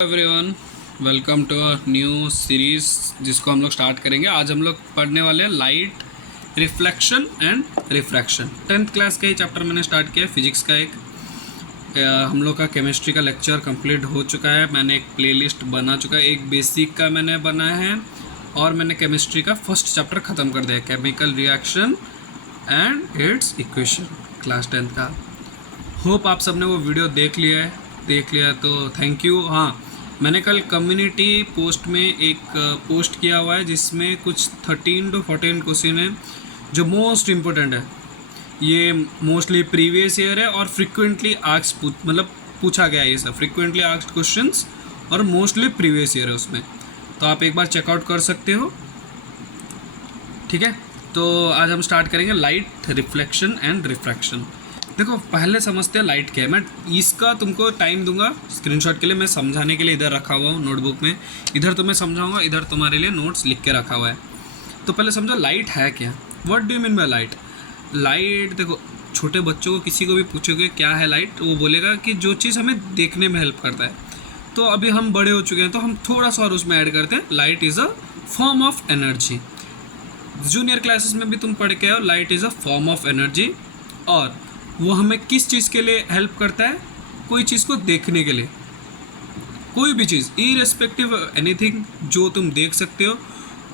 Everyone, welcome to a new series जिसको हम लोग स्टार्ट करेंगे। आज हम लोग पढ़ने वाले हैं light reflection and refraction. 10th class का ही चैप्टर मैंने स्टार्ट किया है, फिजिक्स का एक। हम लोग का केमिस्ट्री का लेक्चर कंप्लीट हो चुका है। मैंने एक प्लेलिस्ट बना चुका है, एक बेसिक का मैंने बनाया है और मैंने केमिस्ट्री का फर्स्ट चैप्टर ख़त्म कर दिया, chemical reaction and it's equation, class 10th का। होप आप सबने वो वीडियो देख लिया तो थैंक यू। हाँ, मैंने कल कम्युनिटी पोस्ट में एक पोस्ट किया हुआ है जिसमें कुछ 13 to 14 क्वेश्चन है जो मोस्ट इम्पोर्टेंट है। ये मोस्टली प्रीवियस ईयर है और फ्रिक्वेंटली आस्क्ड मतलब पूछा गया है। ये सब फ्रिक्वेंटली आस्क्ड क्वेश्चंस और मोस्टली प्रीवियस ईयर है उसमें, तो आप एक बार चेकआउट कर सकते हो। ठीक है, तो आज हम स्टार्ट करेंगे लाइट रिफ्लेक्शन एंड रिफ्रैक्शन। देखो, पहले समझते हैं लाइट क्या है। मैं इसका तुमको टाइम दूंगा स्क्रीनशॉट के लिए, मैं समझाने के लिए इधर रखा हुआ हूँ नोटबुक में। इधर तुम्हें समझाऊंगा, इधर तुम्हारे लिए नोट्स लिख के रखा हुआ है। तो पहले समझो लाइट है क्या, what do you mean by light. Light देखो, छोटे बच्चों को किसी को भी पूछोगे क्या है लाइट, वो बोलेगा कि जो चीज़ हमें देखने में हेल्प करता है। तो अभी हम बड़े हो चुके हैं तो हम थोड़ा सा और उसमें ऐड करते हैं, light is a form of energy. Junior classes में भी तुम पढ़ के आओ, light is a form of energy. और वो हमें किस चीज़ के लिए हेल्प करता है, कोई चीज़ को देखने के लिए। कोई भी चीज़, इररेस्पेक्टिव एनीथिंग जो तुम देख सकते हो।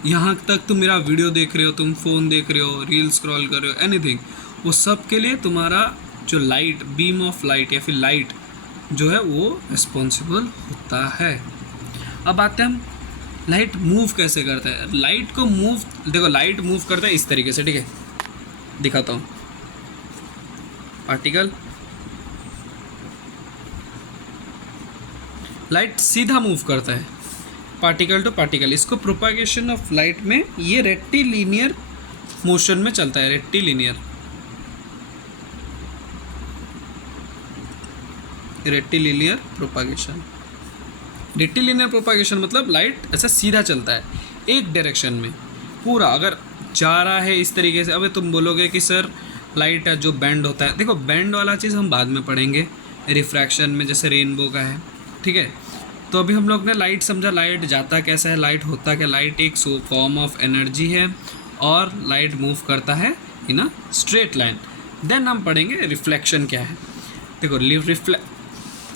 यहाँ तक तुम मेरा वीडियो देख रहे हो, तुम फ़ोन देख रहे हो, रील स्क्रॉल कर रहे हो, एनीथिंग, वो सब के लिए तुम्हारा जो लाइट, बीम ऑफ लाइट या फिर लाइट जो है वो रिस्पॉन्सिबल होता है। अब आते हैं हम लाइट मूव कैसे करता है। लाइट को मूव, देखो लाइट मूव करता है इस तरीके से। ठीक है, दिखाता हूँ। पार्टिकल, लाइट सीधा मूव करता है पार्टिकल टू पार्टिकल। इसको प्रोपागेशन ऑफ लाइट में ये रेक्टिलिनियर मोशन में चलता है। Rectilinear propagation. रेक्टिलिनियर प्रोपागेशन मतलब लाइट ऐसा सीधा चलता है एक डायरेक्शन में पूरा। अगर जा रहा है इस तरीके से, अबे तुम बोलोगे कि सर लाइट जो बैंड होता है, देखो बैंड वाला चीज़ हम बाद में पढ़ेंगे रिफ्रैक्शन में, जैसे रेनबो का है। ठीक है, तो अभी हम लोग ने लाइट समझा, लाइट जाता कैसा है, लाइट होता क्या। लाइट एक फॉर्म ऑफ एनर्जी है और लाइट मूव करता है इन अ स्ट्रेट लाइन। देन हम पढ़ेंगे रिफ्लेक्शन क्या है। देखो,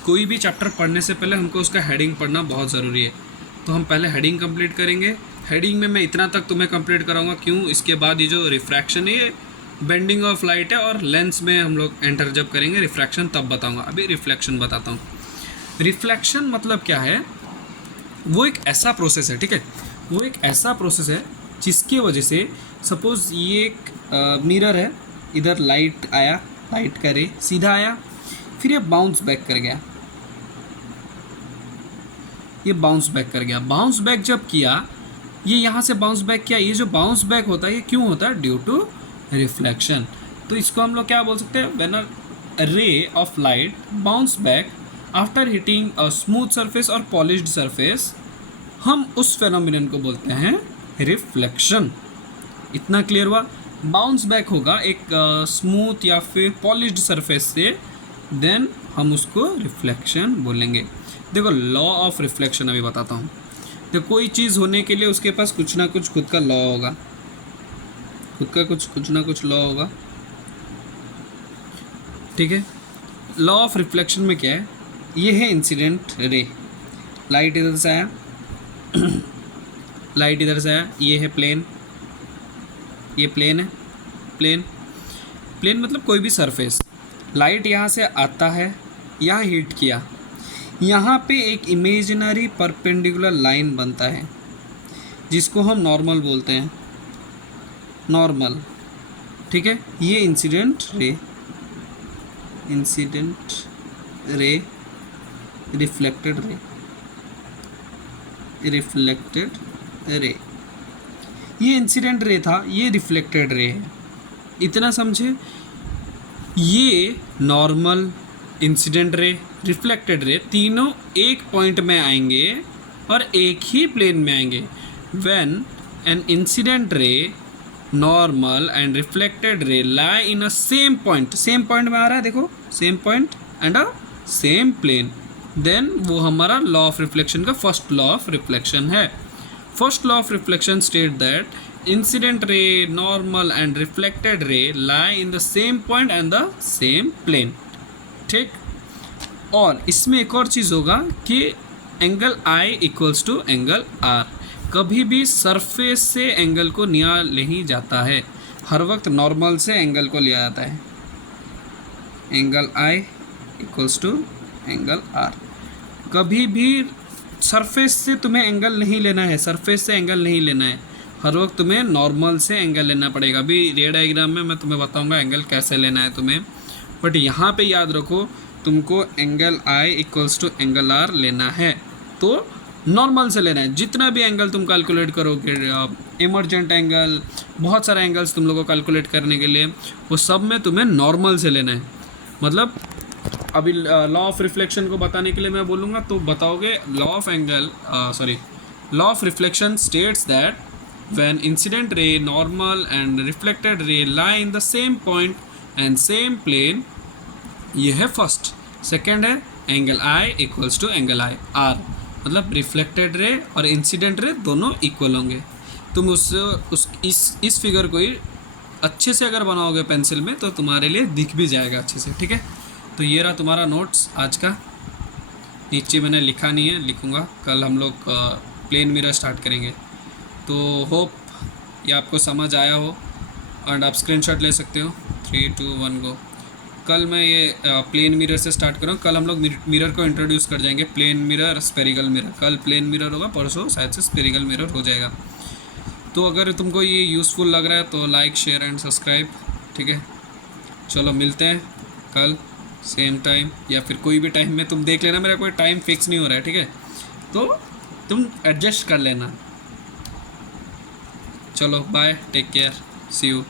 कोई भी चैप्टर पढ़ने से पहले हमको उसका हेडिंग पढ़ना बहुत ज़रूरी है। तो हम पहले हेडिंग कंप्लीट करेंगे। हेडिंग में मैं इतना तक तुम्हें कंप्लीट कराऊंगा, क्यों, इसके बाद ये जो रिफ्रैक्शन है ये बेंडिंग ऑफ लाइट है, और लेंस में हम लोग एंटर जब करेंगे रिफ्रैक्शन तब बताऊंगा। अभी रिफ्लेक्शन बताता हूँ। रिफ्लेक्शन मतलब क्या है, वो एक ऐसा प्रोसेस है, ठीक है, वो एक ऐसा प्रोसेस है जिसकी वजह से, सपोज़ ये एक मिरर है, इधर लाइट आया, लाइट का रे सीधा आया, फिर ये बाउंस बैक कर गया, ये बाउंस बैक कर गया। बाउंस बैक जब किया, ये यहाँ से बाउंस बैक किया, ये जो बाउंस बैक होता है ये क्यों होता है, ड्यू टू रिफ्लेक्शन। तो इसको हम लोग क्या बोल सकते हैं, when a ray of light bounce back after hitting a smooth surface और पॉलिश्ड सरफेस, हम उस फेनोमेनन को बोलते हैं रिफ्लेक्शन। इतना क्लियर हुआ। बाउंस बैक होगा एक स्मूथ या फिर पॉलिश्ड सरफेस से, देन हम उसको रिफ्लेक्शन बोलेंगे। देखो, लॉ ऑफ रिफ्लेक्शन अभी बताता हूँ। तो कोई चीज़ होने के लिए उसके पास कुछ ना कुछ खुद का लॉ होगा, खुद का कुछ ना कुछ लॉ होगा। ठीक है, लॉ ऑफ रिफ्लेक्शन में क्या है, ये है इंसिडेंट रे, लाइट इधर से आया लाइट इधर से आया, ये है प्लेन, ये प्लेन है, प्लेन मतलब कोई भी सरफेस। लाइट यहाँ से आता है, यहाँ हिट किया, यहाँ पे एक इमेजिनरी परपेंडिकुलर लाइन बनता है जिसको हम नॉर्मल बोलते हैं, नॉर्मल। ठीक है, ये इंसिडेंट रे, रिफ्लेक्टेड रे, ये इंसिडेंट रे था, ये रिफ्लेक्टेड रे है। इतना समझे, ये normal, incident ray, reflected ray तीनों एक पॉइंट में आएंगे और एक ही प्लेन में आएंगे। When an incident ray, normal and reflected ray lie in a same point, same point में आ रहा है, देखो same point and a same plane, then वो हमारा लॉ ऑफ रिफ्लेक्शन का फर्स्ट लॉ ऑफ रिफ्लेक्शन है। First law of reflection state that incident ray, normal and reflected ray lie in the same point and the same plane. ठीक, और इसमें एक और चीज़ होगा कि angle I equals to angle R. कभी भी सरफेस से एंगल को लिया नहीं जाता है, हर वक्त नॉर्मल से एंगल को लिया जाता है। Angle I equals to angle R. कभी भी सरफेस से तुम्हें एंगल नहीं लेना है, सरफेस से एंगल नहीं लेना है, हर वक्त तुम्हें नॉर्मल से एंगल लेना पड़ेगा। अभी रे डायग्राम में मैं तुम्हें बताऊंगा एंगल कैसे लेना है तुम्हें, बट यहाँ पे याद रखो तुमको angle I equals to angle R लेना है, तो नॉर्मल से लेना है। जितना भी एंगल तुम कैलकुलेट करोगे, इमर्जेंट एंगल, बहुत सारे एंगल्स तुम लोगों को कैलकुलेट करने के लिए, वो सब में तुम्हें नॉर्मल से लेना है। मतलब अभी लॉ ऑफ रिफ्लेक्शन को बताने के लिए मैं बोलूँगा तो बताओगे law of reflection states that when incident ray, normal and reflected ray lie in the same point and same plane, ये है फर्स्ट। सेकेंड है angle I equals to angle I R, मतलब रिफ्लेक्टेड रे और incident ray दोनों equal होंगे। तुम इस figure को ही अच्छे से अगर बनाओगे पेंसिल में तो तुम्हारे लिए दिख भी जाएगा अच्छे से। ठीक है, तो ये रहा तुम्हारा नोट्स आज का। नीचे मैंने लिखा नहीं है, लिखूँगा। कल हम लोग प्लेन मिरर स्टार्ट करेंगे, तो होप ये आपको समझ आया हो एंड आप स्क्रीनशॉट ले सकते हो। 3, 2, 1 गो। कल मैं ये प्लेन मिरर से स्टार्ट कर रहा हूँ। कल हम लोग मिरर को इंट्रोड्यूस कर जाएंगे, प्लेन मिरर, स्पेरिकल मिरर। कल प्लेन मिरर होगा, परसों शायद से स्पेरिकल मिरर हो जाएगा। तो अगर तुमको ये यूज़फुल लग रहा है तो लाइक, शेयर एंड सब्सक्राइब। ठीक है, चलो मिलते हैं कल सेम टाइम, या फिर कोई भी टाइम में तुम देख लेना, मेरा कोई टाइम फिक्स नहीं हो रहा है। ठीक है, तो तुम एडजस्ट कर लेना। चलो bye, take care, see you.